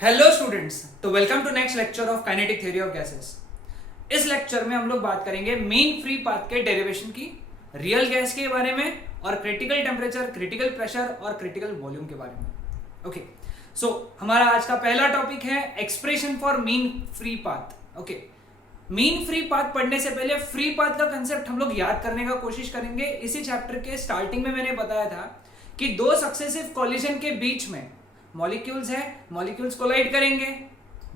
Hello students, तो welcome to next lecture of kinetic theory of gases. इस lecture में हम लोग बात करेंगे मीन फ्री पाथ के डेरिवेशन की, रियल गैस के बारे में और क्रिटिकल टेम्परेचर, क्रिटिकल प्रेशर और क्रिटिकल वॉल्यूम के बारे में। ओके, सो हमारा आज का पहला टॉपिक है expression for mean free path. Okay, mean free path पढ़ने से पहले फ्री पाथ का कंसेप्ट हम लोग याद करने का कोशिश करेंगे। इसी चैप्टर के स्टार्टिंग में मैंने बताया था कि दो सक्सेसिव कॉलिजन के बीच में मॉलिक्यूल्स है, मॉलिक्यूल्स कोलाइड करेंगे।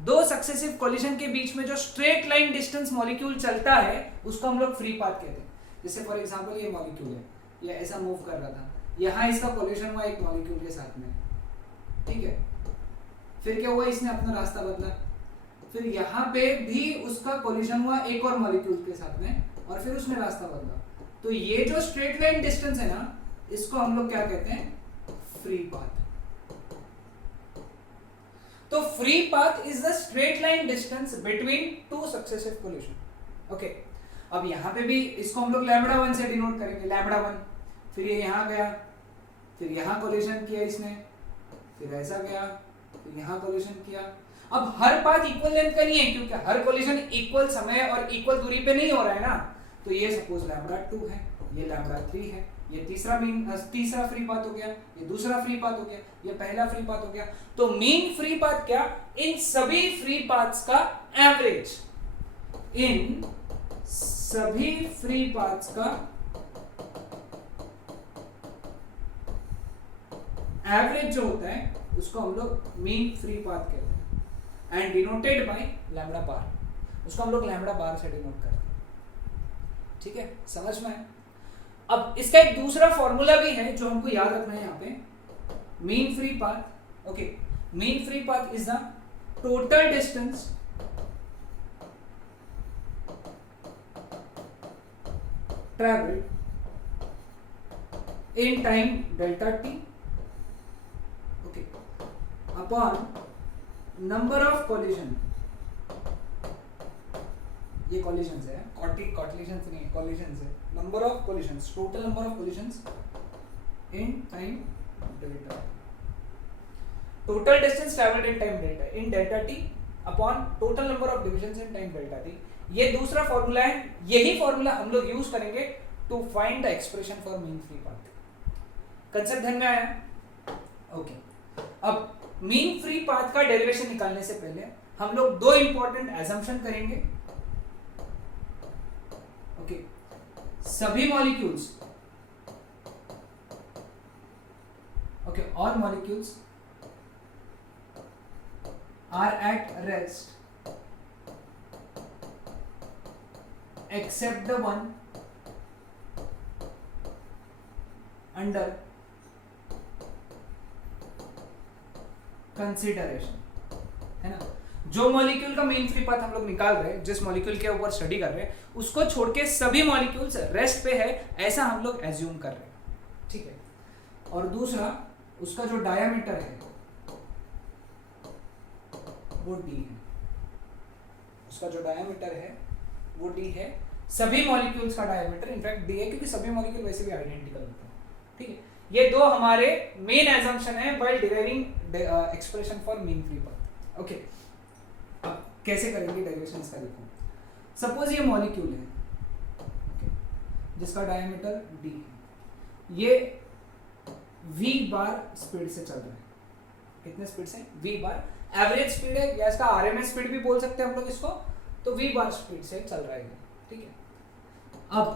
दो सक्सेसिव कॉलिजन के बीच में जो स्ट्रेट लाइन डिस्टेंस मॉलिक्यूल चलता है उसको हम लोग फ्री पाथ कहते हैं। जैसे फॉर एग्जांपल ये मॉलिक्यूल है, ये ऐसा मूव कर रहा था, यहाँ इसका कॉलिजन हुआ एक मॉलिक्यूल के साथ में, ठीक है। फिर क्या हुआ, इसने अपना रास्ता बदला, फिर यहाँ पे भी उसका कॉलिजन हुआ एक और मॉलिक्यूल के साथ में और फिर उसने रास्ता बदला। तो ये जो स्ट्रेट लाइन डिस्टेंस है ना, इसको हम लोग क्या कहते हैं, फ्री पाथ। तो free path is the straight line distance between two successive collision. Okay, अब यहां पे भी इसको हम लोग लैम्बडा 1 से डिनोट करेंगे, लैम्बडा 1। फिर ये यहां गया, फिर यहां कोलिजन किया इसने, फिर ऐसा गया, फिर यहां कोलिजन किया। अब हर पाथ इक्वल लेंथ का नहीं है क्योंकि हर कोलिजन इक्वल समय और इक्वल दूरी पे नहीं हो रहा है ना। तो ये सपोज लैम्बडा 2 है, ये लैम्बडा 3 है, ये तीसरा फ्री पाथ हो गया, ये दूसरा फ्री पाथ हो गया, ये पहला फ्री पाथ हो गया। तो मीन फ्री पाथ क्या, इन सभी फ्री पाथ्स का एवरेज, इन सभी फ्री पाथ्स का एवरेज जो होता है उसको हम लोग मीन फ्री पाथ कहते हैं एंड डिनोटेड बाय लैम्बडा बार। उसको हम लोग लैम्बडा बार से डिनोट करते हैं, ठीक है, समझ में है। अब इसका एक दूसरा फॉर्मूला भी है जो हमको याद रखना है यहाँ पे। Mean free path, okay, mean free path is the total distance travelled in time delta T, okay, upon number of collision, ये कॉलिजन्स है, कॉलिजन्स नहीं, कॉलिजन्स है, number of collisions, total number of collisions in time delta, total distance travelled in time delta, in delta T upon total number of divisions in time delta T. ये दूसरा formula है, यही formula हम लोग use करेंगे to find the expression for mean free path. Concept ध्यान में आया? ओके, अब मीन फ्री पाथ का डेरिवेशन निकालने से पहले हम लोग दो इंपॉर्टेंट एजम्पशन करेंगे। ओके, सभी molecules, okay, all molecules are at rest except the one under consideration, है ना। जो मॉलिक्यूल का मेन फ्री पाथ हम लोग निकाल रहे हैं, जिस मॉलिक्यूल के ऊपर स्टडी कर रहे हैं, उसको छोड़ के सभी मॉलिक्यूल्स रेस्ट पे है ऐसा हम लोग एज्यूम कर रहे हैं, ठीक है। और दूसरा, उसका जो डायामीटर है वो d है, उसका जो डायामीटर है वो d है। सभी मॉलिक्यूल्स का डायामीटर इनफैक्ट d है क्योंकि सभी मॉलिक्यूल वैसे भी आइडेंटिकल होते हैं, ठीक है। ये दो हमारे मेन एजम्पशन है while deriving expression for mean free path. Okay, अब कैसे करेंगे डेरिवेशन इसका, देखो। सपोज ये मॉलिक्यूल है, okay, जिसका डायमीटर d है, ये v बार स्पीड से चल रहा है। कितने स्पीड से? v बार, एवरेज स्पीड है या इसका आरएमएस स्पीड भी बोल सकते हैं हम लोग इसको। तो v बार स्पीड से चल रहा है, ठीक है। अब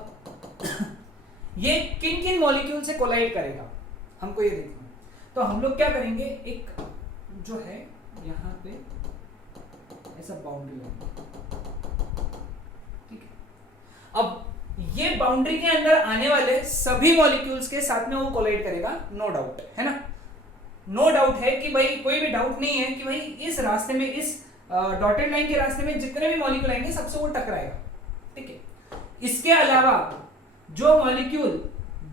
ये किन किन मॉलिक्यूल से कोलाइड करेगा हमको ये देखना है। तो हम लोग क्या करेंगे, एक जो है यहाँ पे ऐसा बाउंड्री है, ठीक है। अब ये बाउंड्री के अंदर आने वाले सभी मॉलिक्यूल्स के साथ में वो कोलाइड करेगा, नो डाउट, है ना। नो डाउट है कि भाई, कोई भी डाउट नहीं है कि भाई इस रास्ते में, इस डॉटेड लाइन के रास्ते में जितने भी मॉलिक्यूल आएंगे सबसे वो टकराएगा, ठीक है। इसके अलावा जो मॉलिक्यूल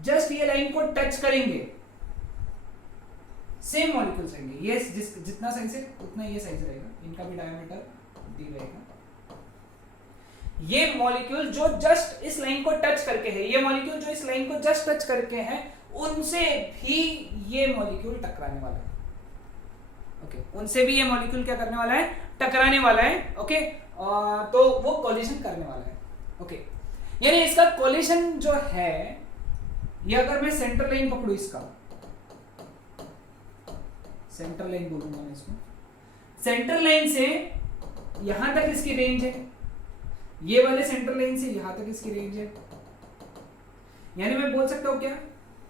जस्ट ये लाइन को टच करेंगे, सेम मॉलिक्यूल्स रहेंगे, ये जितना साइज है उतना ये साइज रहेगा, इनका भी डायमीटर d रहेगा। ये मॉलिक्यूल जो जस्ट इस लाइन को टच करके है, ये मॉलिक्यूल जो इस लाइन को जस्ट टच करके है, उनसे भी ये मॉलिक्यूल टकराने वाला है। ओके, उनसे भी ये मॉलिक्यूल क्या करने वाला है, टकराने वाला है। ओके, तो वो कोलिशन करने वाला है। ओके, यानी इसका कोलिशन जो है, ये अगर मैं सेंटर लाइन पकड़ू, इसका सेंटर लाइन बोलूंगा मैं इसको, सेंटर लाइन से यहां तक इसकी रेंज है, ये वाले सेंटर लाइन से यहां तक इसकी रेंज है। यानी मैं बोल सकता हूं क्या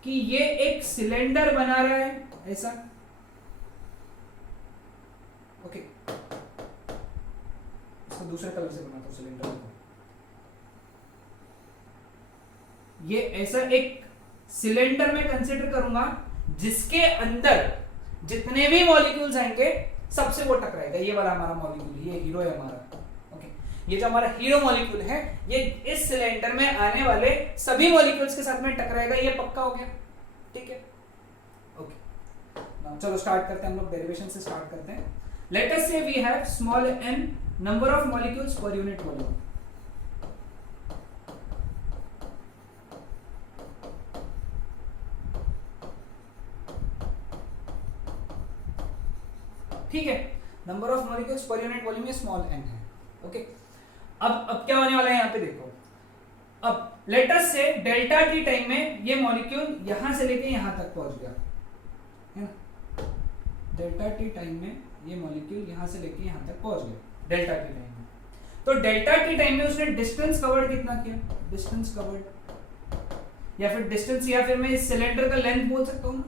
कि ये एक सिलेंडर बना रहा है ऐसा। ओके, इसको दूसरे कलर से बनाता हूं सिलेंडर को। ये ऐसा एक सिलेंडर में कंसीडर करूंगा जिसके अंदर जितने भी मॉलिक्यूल्स आएंगे सबसे वो टकराएगा। ये वाला हमारा मॉलिक्यूल, ये हीरो है हमारा। ओके, ये जो हमारा हीरो मॉलिक्यूल है, ये इस सिलेंडर में आने वाले सभी मॉलिक्यूल्स के साथ में टकराएगा। ये पक्का हो गया, ठीक है। ओके, नाउ चलो स्टार्ट करते हैं, हम लोग डेरिवेशन से स्टार्ट करते हैं। Let us say we have small n number of molecules per unit volume. ठीक है, number of molecules per unit volume ये स्मॉल n है। ओके, अब क्या होने वाला है, यहां पे देखो। अब लेट अस से डेल्टा टी टाइम में ये मॉलिक्यूल यहां से लेके यहां तक पहुंच गया है ना। डेल्टा टी टाइम में ये मॉलिक्यूल यहां से लेके यहां तक पहुंच गया डेल्टा टी टाइम में। तो डेल्टा टी टाइम में उसने डिस्टेंस कवर्ड कितना किया, डिस्टेंस कवर्ड, या फिर डिस्टेंस, या फिर मैं इस सिलेंडर का लेंथ बोल सकता हूं ना।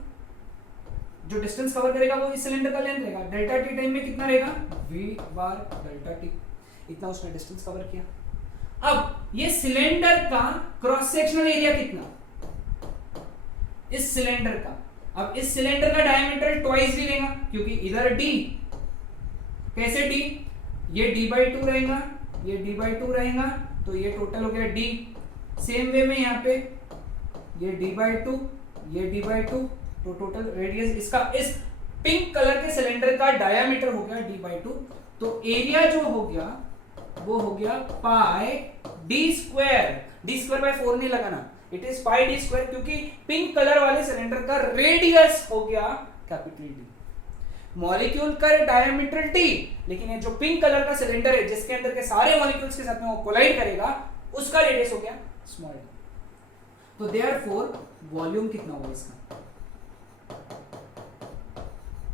जो डिस्टेंस कवर करेगा वो इस सिलेंडर का लेंथ रहेगा। डेल्टा टी टाइम में कितना रहेगा, v बार डेल्टा टी, इतना उसने डिस्टेंस कवर किया। अब ये सिलेंडर का क्रॉस सेक्शनल एरिया कितना, इस सिलेंडर का, अब इस सिलेंडर का डायमीटर ट्वाइस भी लेगा, क्योंकि इधर d, कैसे d, ये d/2 रहेगा, ये d/2 रहेगा, तो ये टोटल हो गया d। सेम वे में यहाँ पे ये d/2, ये d/2, तो टोटल रेडियस इसका, इस पिंक कलर के सिलेंडर का डायमीटर हो गया d/2। तो एरिया जो हो गया वो हो गया पाई d square, d square by 4 नहीं लगाना, it is pi d square, क्योंकि पिंक कलर वाले सिलेंडर का रेडियस हो गया कैपिटल D। मॉलिक्यूल का डायमीटर t, लेकिन ये जो पिंक कलर का सिलेंडर है जिसके अंदर के सारे मॉलिक्यूल्स के साथ में वो कोलाइड करेगा, उसका रेडियस हो गया स्मॉल d। तो देयरफॉर वॉल्यूम कितना होगा इसका,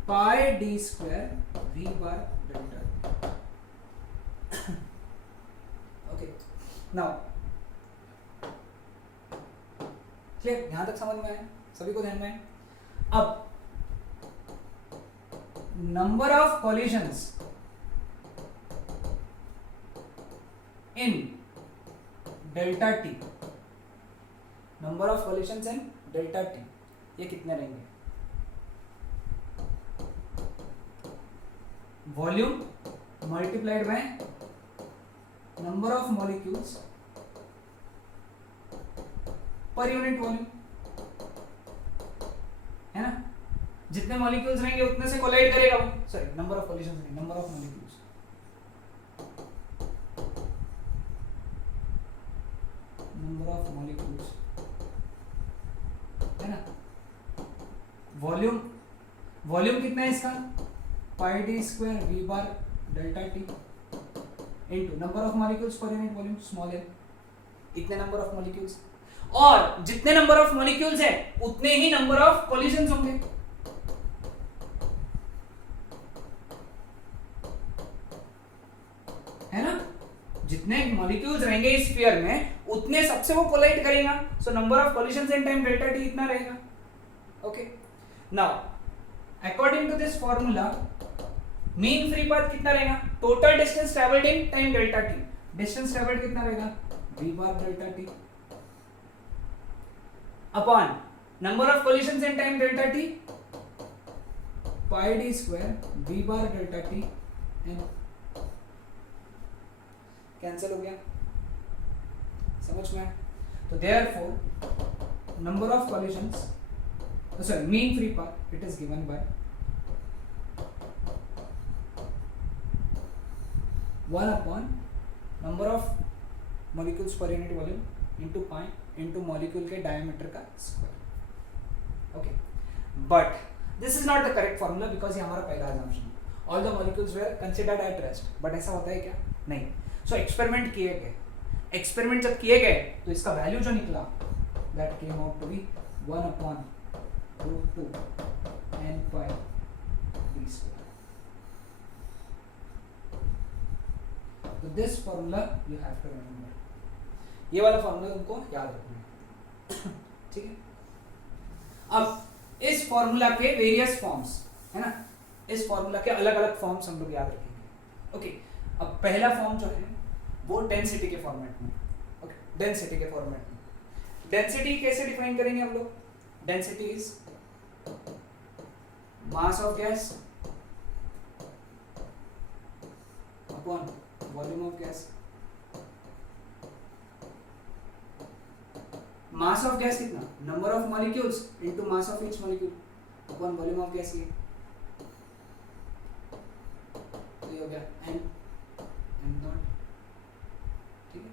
pi D square V bar delta. Okay, now clear, यहां तक समझ में आया, सभी को ध्यान में आया। अब number of collisions in delta T, number of collisions in delta T, ये कितने रहेंगे, volume multiplied by number of molecules per unit volume, है ना। जितने मॉलिक्यूल्स रहेंगे उतने से कोलाइड करेगा वो, सॉरी नंबर ऑफ कॉलिजन्स नहीं, number of molecules, number of molecules, है ना। वॉल्यूम, वॉल्यूम कितना है इसका, pi D square V bar delta T into number of molecules per unit volume small n, इतने नंबर ऑफ मॉलिक्यूल्स, और जितने number of molecules है उतने ही नंबर ऑफ कोलिजन्स होंगे। है ना, जितने मॉलिक्यूल्स रहेंगे इस स्फीयर में उतने सबसे वो कोलाइड करेगा, so number of collisions in time delta T इतना रहेगा। Okay, now according to this formula mean free path कितना रहेगा, total distance travelled in time delta T, distance travelled कितना रहेगा, v bar delta T upon number of collisions in time delta T, pi D square v bar delta T N. Cancel हो गया, समझ में आया। तो therefore number of collisions, sorry, mean free path, it is given by 1 upon number of molecules per unit volume into pi into molecule के diameter का square. Okay, but this is not the correct formula because ये हमारा पहला assumption है. All the molecules where considered at rest, but ऐसा होता है क्या? नहीं. सो एक्सपेरिमेंट किए गए, एक्सपेरिमेंट जब किए गए तो इसका वैल्यू जो निकला that came out to be 1/√2 n pi d square. तो this formula you have to remember. ये वाला फॉर्मूला तुमको याद रखना है. ठीक है. अब इस फॉर्मूला के वेरियस फॉर्म्स है ना, इस फॉर्मूला के अलग अलग फॉर्म्स हम लोग याद रखेंगे. ओके. अब पहला फॉर्म जो है वो डेंसिटी के फॉर्मेट में. ओके, डेंसिटी के फॉर्मेट में. डेंसिटी कैसे डिफाइन करेंगे हम लोग? Density is mass of gas upon volume of gas. Mass of gas कितना? Number of molecules into mass of each molecule upon volume of gas. ये हो गया n नॉट. ठीक है,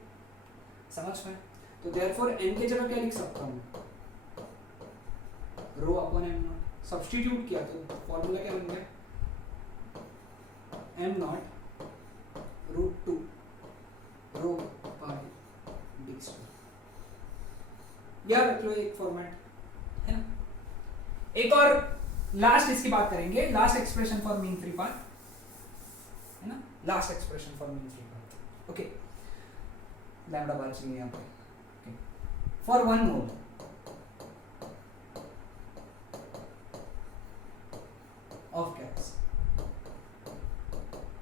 समझ में? तो देयरफॉर n की जगह क्या लिख सकता हूँ? Rho upon m naught. Substitute किया तो फॉर्मूला क्या बन गया? m naught √2 rho by d square. याद रख लो एक फॉर्मेट है ना. एक और लास्ट इसकी बात करेंगे, last expression for mean free path है ना, last expression for mean free path. Okay, lambda bar चाहिए यहाँ पे. Okay, for 1 mole of gas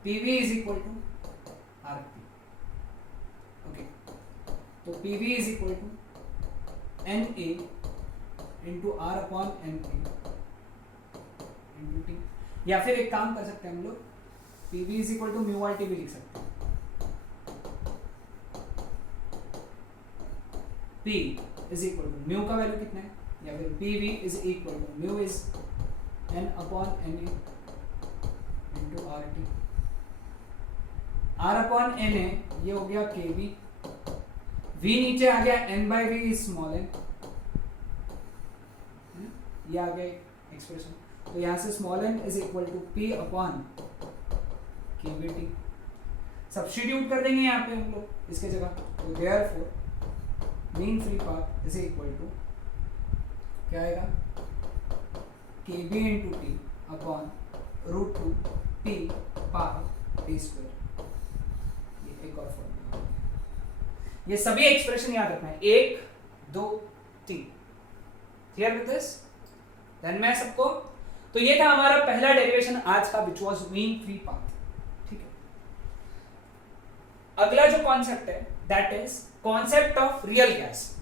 PV is equal to RP. Okay, तो PV is equal to NA into R upon NA into T. या फिर एक काम कर सकते हैं हम लोग, PV is equal to mu RT भी लिख सकते हैं. P is equal to mu का वैल्यू कितना है, या फिर PV is equal to mu is N upon NA into RT. R upon NA ये हो गया kV, V नीचे आ गया n by v is small n. ये आ गया एक्सप्रेशन. तो यहाँ से small n is equal to P upon KVT. Substitute कर देंगे यहाँ पे हम लोग इसके जगह. तो therefore mean free path is equal to क्या आएगा? KB into T upon √2 P pi d square. ये एक और फॉर्मूला. ये सभी एक्सप्रेशन याद रखना है, 1 2 3. Clear with this? ध्यान में है सबको? तो ये था हमारा पहला डेरिवेशन आज का, which was mean free path. ठीक है. अगला जो कॉन्सेप्ट है that is concept of real gas.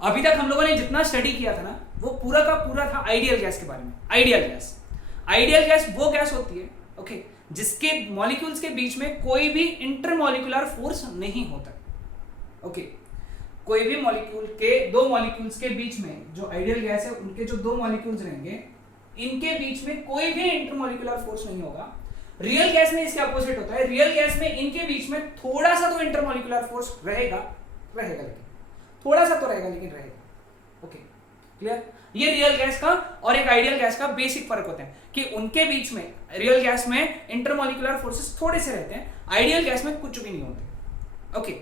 अभी तक हम लोगों ने जितना स्टडी किया था ना वो पूरा का पूरा था आइडियल गैस के बारे में. आइडियल गैस, आइडियल गैस वो गैस होती है ओके जिसके मॉलिक्यूल्स के बीच में कोई भी इंटरमॉलिक्यूलर फोर्स नहीं होता. ओके, कोई भी मॉलिक्यूल के दो मॉलिक्यूल्स के बीच में जो आइडियल गैस है उनके जो दो मॉलिक्यूल्स रहेंगे इनके बीच में कोई भी इंटरमॉलिक्यूलर फोर्स नहीं होगा. रियल गैस में इसके अपोजिट होता है. रियल गैस में इनके बीच में थोड़ा सा तो इंटरमॉलिक्यूलर फोर्स रहेगा लेकिन थोड़ा सा तो रहेगा लेकिन रहेगा. Okay, clear? ये रियल गैस का और एक आइडियल गैस का बेसिक फर्क होता है कि उनके बीच में रियल गैस में इंटरमॉलिक्यूलर फोर्सेस थोड़े से रहते हैं, आइडियल गैस में कुछ भी नहीं होते. ओके,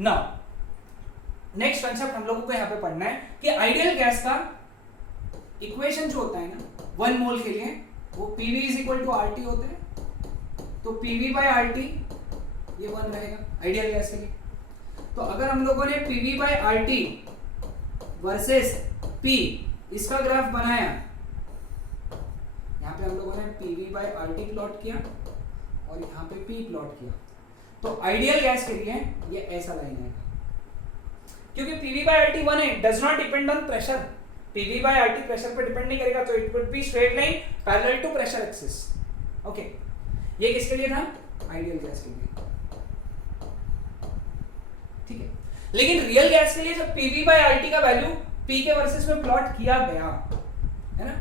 नाउ नेक्स्ट कंसेप्ट हम लोगों को यहां पे पढ़ना है कि आइडियल गैस का इक्वेशन जो होता है ना 1 मोल के लिए वो PV is equal to RT होता है. तो PV बाय RT ये 1 रहेगा आइडियल गैस के लिए. तो अगर हम लोगों ने PV bye RT versus P इसका ग्राफ बनाया, यहां पे हम लोगों ने PV बाय RT प्लॉट किया और यहां पे P प्लॉट किया, तो आइडियल गैस के लिए ये ऐसा लाइन आएगा. क्योंकि PV बाय RT 1 है, does not depend on pressure. PV bye RT pressure पर डिपेंड नहीं करेगा, तो it would be straight line parallel to pressure axis. Okay, ये किसके लिए था? आइडियल गैस के लिए. ठीक है, लेकिन रियल गैस के लिए जब PV बाय RT का वैल्यू P के वर्सेस में प्लॉट किया गया है ना,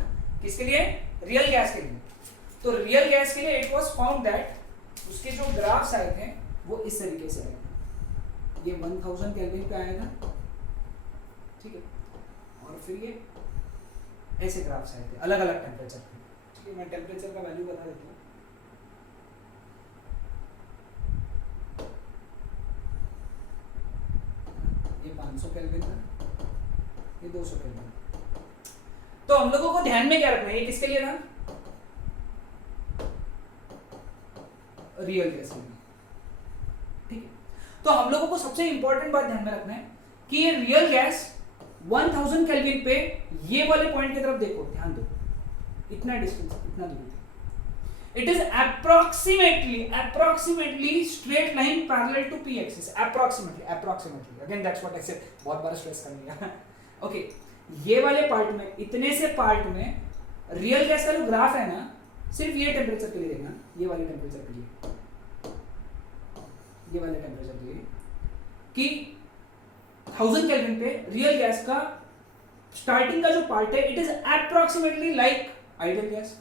किसके लिए? रियल गैस के लिए. तो रियल गैस के लिए इट वाज फाउंड दैट उसके जो ग्राफ्स आए थे वो इस तरीके से आए. ये 1000 केल्विन पे आएगा, ठीक है, और फिर ये ऐसे ग्राफ्स आए थे अलग अलग टेम्परेचर पे. कि मैं टेम्परेचर का वैल्यू बता देता हूँ। ये 500 केल्विन था, ये 200 केल्विन। तो हम लोगों को ध्यान में क्या रखना है, ये किसके लिए था? रियल गैस के लिए, ठीक है। तो हम लोगों को सबसे इंपॉर्टेंट बात ध्यान में रखना है कि ये रियल गैस 1000 केल्विन पे ये वाले पॉइंट की तरफ देखो, ध्यान दो, इतना डिस्टेंस, इतना दूर। It is approximately straight line parallel to p axis. Approximately. Again, that's what I said. बहुत बार स्ट्रेस कर लिया। Okay, ये वाले पार्ट में, इतने से पार्ट में रियल गैस का जो ग्राफ है ना, सिर्फ ये टेम्परेचर के लिए देखना, ये वाले टेम्परेचर के लिए, ये वाले टेम्परेचर के लिए, कि 1000 केल्विन पे रियल गैस का स्टार्टिंग का जो पार्ट है, it is approximately like ideal gas,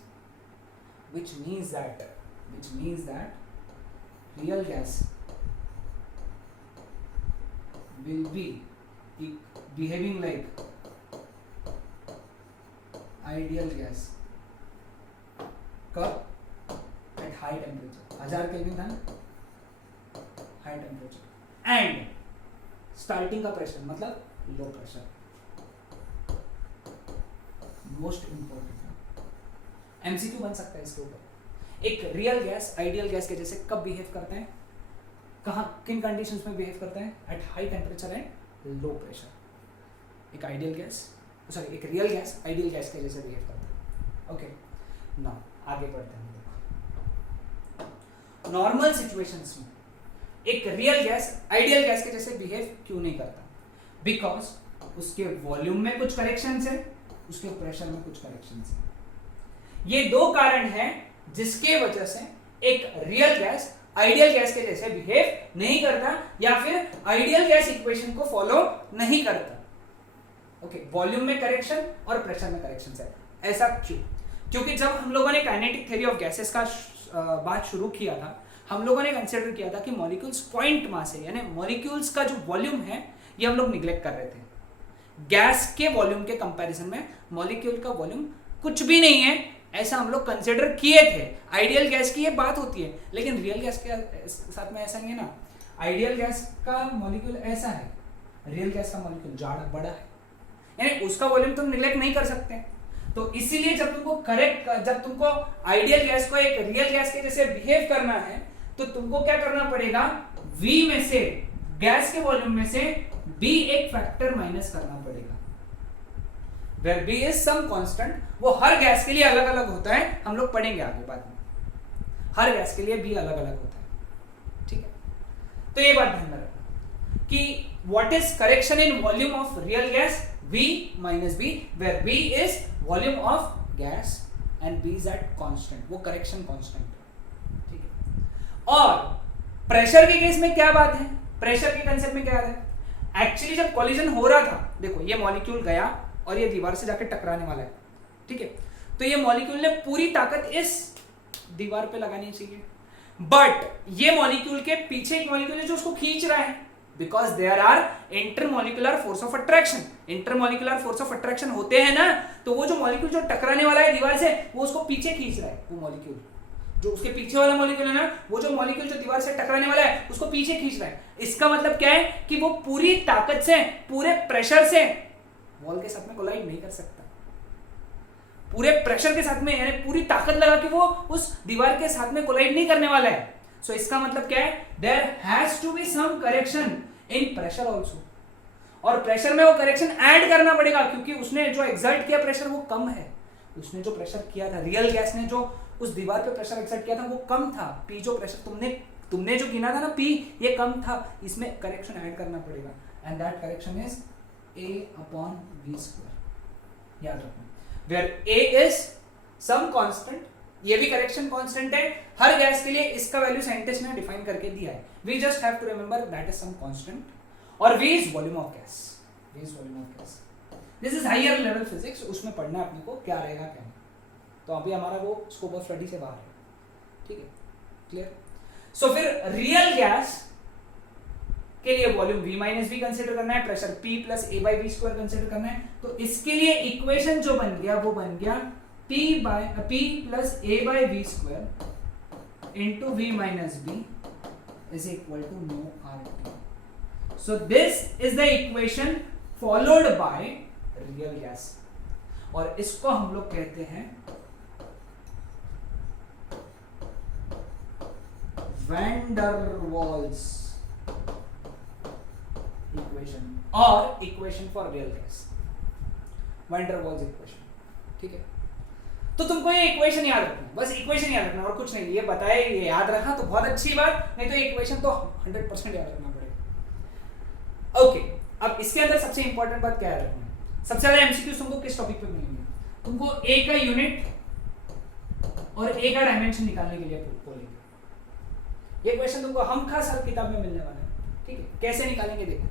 which means that real gas will be behaving like ideal gas कब? at high temperature, 1000 केल्विन था, हाई टेम्परेचर, एंड स्टार्टिंग का प्रेशर मतलब low pressure. Most important MCQ बन सकता है इसके ऊपर। एक रियल गैस आइडियल गैस के जैसे कब बिहेव करते हैं, कहां, किन कंडीशंस में बिहेव करते हैं? At high temperature and low pressure. एक आइडियल गैस, सॉरी, एक रियल गैस आइडियल गैस के जैसे बिहेव करता है। ओके, नाउ आगे बढ़ते हैं। नॉर्मल सिचुएशंस में एक रियल गैस आइडियल गैस के जैसे बिहेव क्यों नहीं करता? बिकॉज उसके वॉल्यूम में कुछ करेक्शंस है, उसके प्रेशर में कुछ करेक्शंस है। ये दो कारण हैं जिसके वजह से एक रियल गैस आइडियल गैस के जैसे बिहेव नहीं करता या फिर आइडियल गैस इक्वेशन को फॉलो नहीं करता। ओके, वॉल्यूम में करेक्शन और प्रेशर में करेक्शन है। ऐसा क्यों? क्योंकि जब हम लोगों ने काइनेटिक थ्योरी ऑफ गैसेस का बात शुरू किया था, हम लोगों ने कंसिडर किया था कि मॉलिक्यूल्स पॉइंट मास है, यानी मॉलिक्यूल्स का जो वॉल्यूम है ये हम लोग निग्लेक्ट कर रहे थे। गैस के वॉल्यूम के कंपैरिजन में मॉलिक्यूल का वॉल्यूम कुछ भी नहीं है, ऐसा हम लोग कंसिडर किए थे। आइडियल गैस की ये बात होती है, लेकिन रियल गैस के साथ में ऐसा नहीं है ना। आइडियल गैस का मॉलिक्यूल ऐसा है, रियल गैस का मॉलिक्यूल जाड़ा बड़ा है, यानी उसका वॉल्यूम तुम निग्लेक्ट नहीं कर सकते। तो इसीलिए जब तुमको आइडियल गैस को एक रियल गैस के जैसे बिहेव करना है, तो तुमको क्या करना पड़ेगा? V में से, गैस के वॉल्यूम में से B एक फैक्टर माइनस करना पड़ेगा। Where B is some constant, वो हर गैस के लिए अलग अलग होता है, हम लोग पढ़ेंगे आगे बाद में। हर गैस के लिए B अलग अलग होता है, ठीक है। तो ये बात ध्यान में रखना कि what is correction in volume of real gas? V minus B, where B is volume of gas and B is at constant, वो correction constant है, ठीक है। और प्रेशर के केस में क्या बात है? प्रेशर के कंसेप्ट में क्या है? एक्चुअली जब कॉलिजन हो रहा था, देखो ये मॉलिक्यूल गया और ये दीवार से जाके टकराने वाला है, ठीक है। तो ये मॉलिक्यूल ने पूरी ताकत इस दीवार पे लगानी चाहिए, बट ये मॉलिक्यूल के पीछे एक मॉलिक्यूल है जो उसको खींच रहा है, because there are intermolecular force of attraction. Intermolecular force of attraction होते हैं ना, तो वो जो मॉलिक्यूल जो टकराने वाला है दीवार से, वो उसको पीछे खींच रहा है। वो मॉलिक्यूल जो उसके पीछे वाला मॉलिक्यूल है ना, वो जो मॉलिक्यूल जो दीवार से टकराने वाला है उसको पीछे खींच रहा है। इसका मतलब क्या है कि वो पूरी ताकत से, पूरे प्रेशर से वॉल के साथ में कोलाइड नहीं कर सकता। पूरे प्रेशर के साथ में, यानी पूरी ताकत लगा के वो उस दीवार के साथ में कोलाइड नहीं करने वाला है। सो इसका मतलब क्या है? There has to be some correction in pressure also, और प्रेशर में वो करेक्शन ऐड करना पड़ेगा, क्योंकि उसने जो एक्सर्ट किया प्रेशर वो कम है। उसने जो प्रेशर किया था, रियल गैस ने जो उस दीवार पे प्रेशर एक्सर्ट किया था वो कम था। पी जो प्रेशर तुमने जो गिना था ना, पी, ये कम था। इसमें करेक्शन ऐड करना पड़ेगा, and that correction is A/V²। याद रखना, where A is some constant, ये भी करेक्शन कांस्टेंट है हर गैस के लिए। इसका वैल्यू साइंटिस्ट ने डिफाइन करके दिया है। We just have to remember that is some constant, और V is volume of gas. V is volume of gas. This is higher level physics, उसमें पढ़ना अपने को क्या रहेगा क्या नहीं। तो अभी हमारा वो स्कोप ऑफ स्टडी से बाहर है, ठीक है, क्लियर। सो फिर रियल गैस के लिए volume V minus V consider करना है, pressure P plus A/V² consider करना है। तो इसके लिए इक्वेशन जो बन गया वो बन गया P plus A by V square into V minus B is equal to mu RT. So this is the equation followed by real gas, और इसको हम लोग कहते हैं वैन डर वाल्स इक्वेशन और equation for real gas, van der Waals equation. ठीक है, तो तुमको ये इक्वेशन याद रखना, बस इक्वेशन याद रखना और कुछ नहीं। ये बताए, ये याद रखा तो बहुत अच्छी बात, नहीं तो इक्वेशन तो 100% याद रखना पड़ेगा। ओके, अब इसके अंदर सबसे इंपॉर्टेंट बात क्या याद रखना है? सबसे ज्यादा एमसीक्यूज तुमको किस टॉपिक पे मिलेंगे? तुमको ए का यूनिट और ए का डायमेंशन निकालने के लिए बोलेंगे। ये क्वेश्चन तुमको हम खास हर किताब में मिलने वाला है। ठीक है, कैसे निकालेंगे देखो,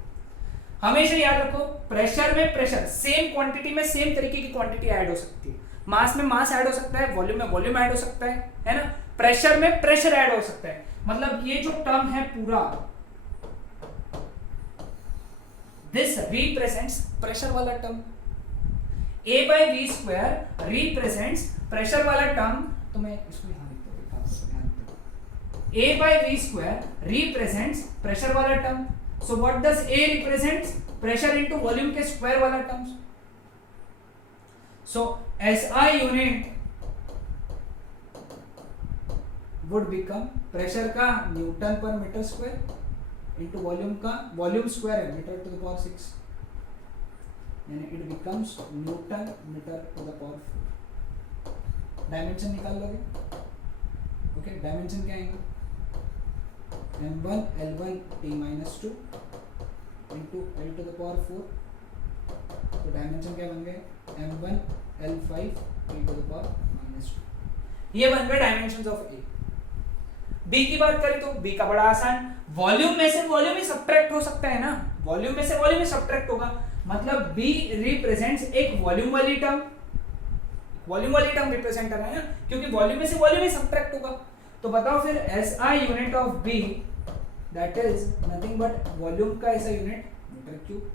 हमेशा याद रखो, प्रेशर में प्रेशर, सेम क्वांटिटी में सेम तरीके की क्वांटिटी ऐड हो सकती है। मास में मास ऐड हो सकता है, वॉल्यूम में वॉल्यूम ऐड हो सकता है ना। प्रेशर में प्रेशर ऐड हो सकता है। मतलब ये जो टर्म है पूरा, दिस रिप्रेजेंट्स प्रेशर वाला term. A by V square represents pressure वाला टर्म। तो मैं इसको यहां लिखता हूं, A by V square represents pressure वाला term. So what does A represents? Pressure into volume के स्क्वायर वाला terms. So SI unit would become pressure का newton per metre square into volume का वॉल्यूम स्क्वायर है metre to the power 6, यानी it becomes newton metre to the power 4। Dimension निकाल लोगे। Okay, dimension क्या आएंगे? m1 l1 t minus 2 into l to the power 4। तो dimension क्या बन गए? m1 l5 e to the power minus 2। ये बन गए डायमेंशंस ऑफ ए। बी की बात करें तो बी का बड़ा आसान, वॉल्यूम में से वॉल्यूम ही सब्ट्रैक्ट हो सकता है ना, वॉल्यूम में से वॉल्यूम ही सब्ट्रैक्ट होगा। मतलब बी रिप्रेजेंट्स एक वॉल्यूम वाली टर्म, वॉल्यूम वाली टर्म रिप्रेजेंट कर रहा है ना, क्योंकि वॉल्यूम में से वॉल्यूम ही सब्ट्रैक्ट होगा। तो बताओ फिर SI unit of b that is nothing but volume का ऐसा unit metre cube,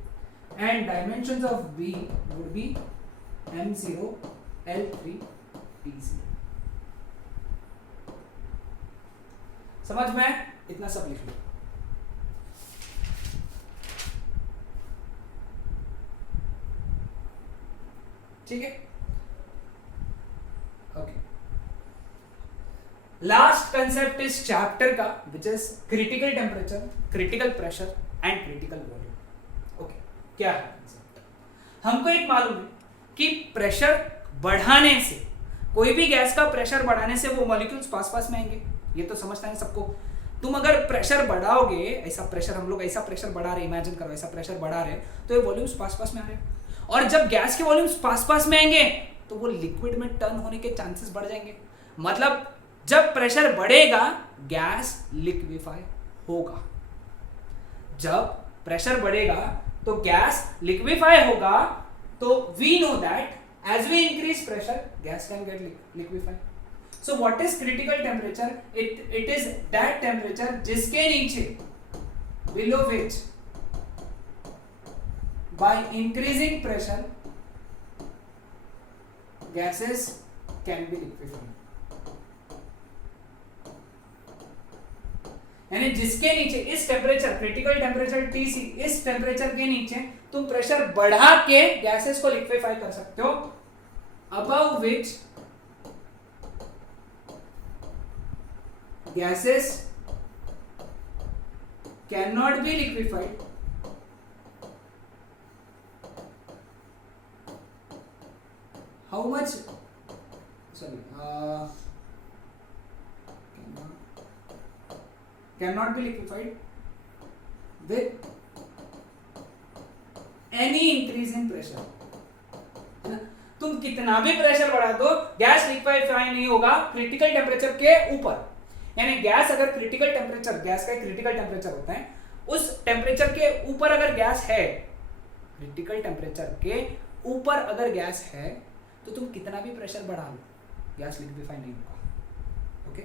and dimensions of B would be m0 l3 t0। समझ में? इतना सब लिख लो। ठीक है, ओके। लास्ट कंसेप्ट इस चैप्टर का which is critical temperature, critical pressure and critical volume. क्या है? हमको एक मालूम है कि प्रेशर बढ़ाने से, कोई भी गैस का प्रेशर बढ़ाने से वो मॉलिक्यूल्स पास पास में आएंगे, ये तो समझता है सबको। तुम अगर प्रेशर बढ़ाओगे, ऐसा प्रेशर, हम लोग ऐसा प्रेशर बढ़ा रहे, इमेजिन करो ऐसा प्रेशर बढ़ा रहे, तो ये वॉल्यूम्स पास पास में आ रहे हैं, और जब गैस के वॉल्यूम्स पास पास में आएंगे तो वो लिक्विड में टर्न होने के चांसेस बढ़ जाएंगे। मतलब जब प्रेशर बढ़ेगा गैस लिक्विफाई होगा, जब प्रेशर बढ़ेगा तो गैस लिक्विफाई होगा। तो we know that as we increase pressure gas can get liquefy. So what is critical temperature? It is that temperature जिसके नीचे, below which by increasing pressure gases can be liquefied. यानी जिसके नीचे, इस temperature, critical temperature TC, इस temperature के नीचे तुम प्रेशर बढ़ा के गैसेस को लिक्विफाई कर सकते हो, above which gases can not be liquefied. How much, sorry, cannot be liquefied with any increase in pressure। तुम कितना भी प्रेशर बढ़ा दो गैस लिक्विफाई नहीं होगा क्रिटिकल टेम्परेचर के ऊपर। यानी गैस अगर क्रिटिकल टेम्परेचर, गैस का क्रिटिकल टेम्परेचर होता है, उस टेम्परेचर के ऊपर अगर गैस है, क्रिटिकल टेम्परेचर के ऊपर अगर गैस है, तो तुम कितना भी प्रेशर बढ़ा लो गैस लिक्विफाई नहीं होगा। ओके,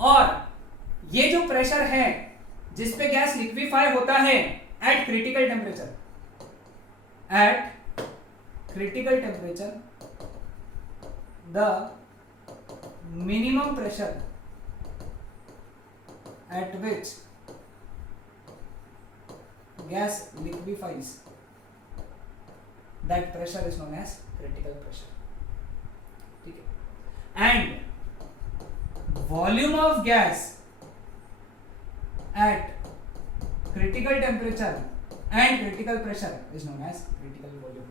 और ये जो प्रेशर है जिस पे गैस लिक्विफाई होता है eight critical temperature, eight critical temperature the minimum pressure at which gas liquefies, that pressure is known as critical pressure. ठीक है, and volume of gas at critical temperature and critical pressure is known as critical volume.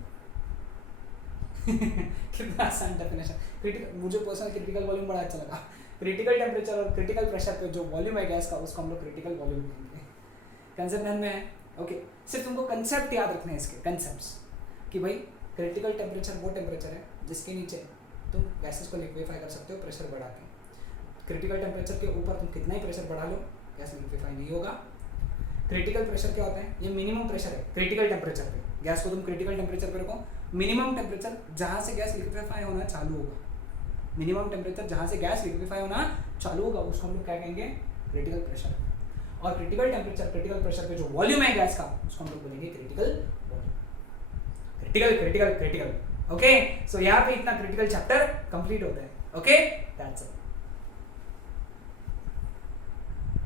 कितना आसान definition. Critical, मुझे personal critical volume बड़ा अच्छा लगा. Critical temperature और critical pressure पे जो वॉल्यूम है गैस का उसको हम लोग क्रिटिकल वॉल्यूम बोलते हैं. कंसेप्ट ध्यान में है. ओके, सिर्फ तुमको कंसेप्ट याद रखने हैं इसके कंसेप्ट्स कि भाई क्रिटिकल टेम्परेचर वो टेम्परेचर है जिसके नीचे तुम गैसेस को लिक्विफाई कर सकते हो प्रेशर बढ़ा के. क्रिटिकल टेम्परेचर के ऊपर तुम कितना ही प्रेशर बढ़ा लो गैस लिक्विफाई नहीं होगा. क्रिटिकल प्रेशर क्या होता है? ये मिनिमम प्रेशर है क्रिटिकल टेम्परेचर पे. गैस को तुम क्रिटिकल टेम्परेचर पे रखो, मिनिमम टेम्परेचर जहाँ से गैस लिक्विफाई होना चालू होगा, मिनिमम टेम्परेचर जहाँ से गैस लिक्विफाई होना चालू होगा उसको हम लोग क्या कहेंगे? Critical pressure. और क्रिटिकल टेम्परेचर क्रिटिकल प्रेशर पे जो वॉल्यूम है गैस का उसको हम लोग बोलेंगे critical volume. Critical critical critical. Okay, so यहाँ पे इतना क्रिटिकल चैप्टर कंप्लीट होता है. Okay, that's it.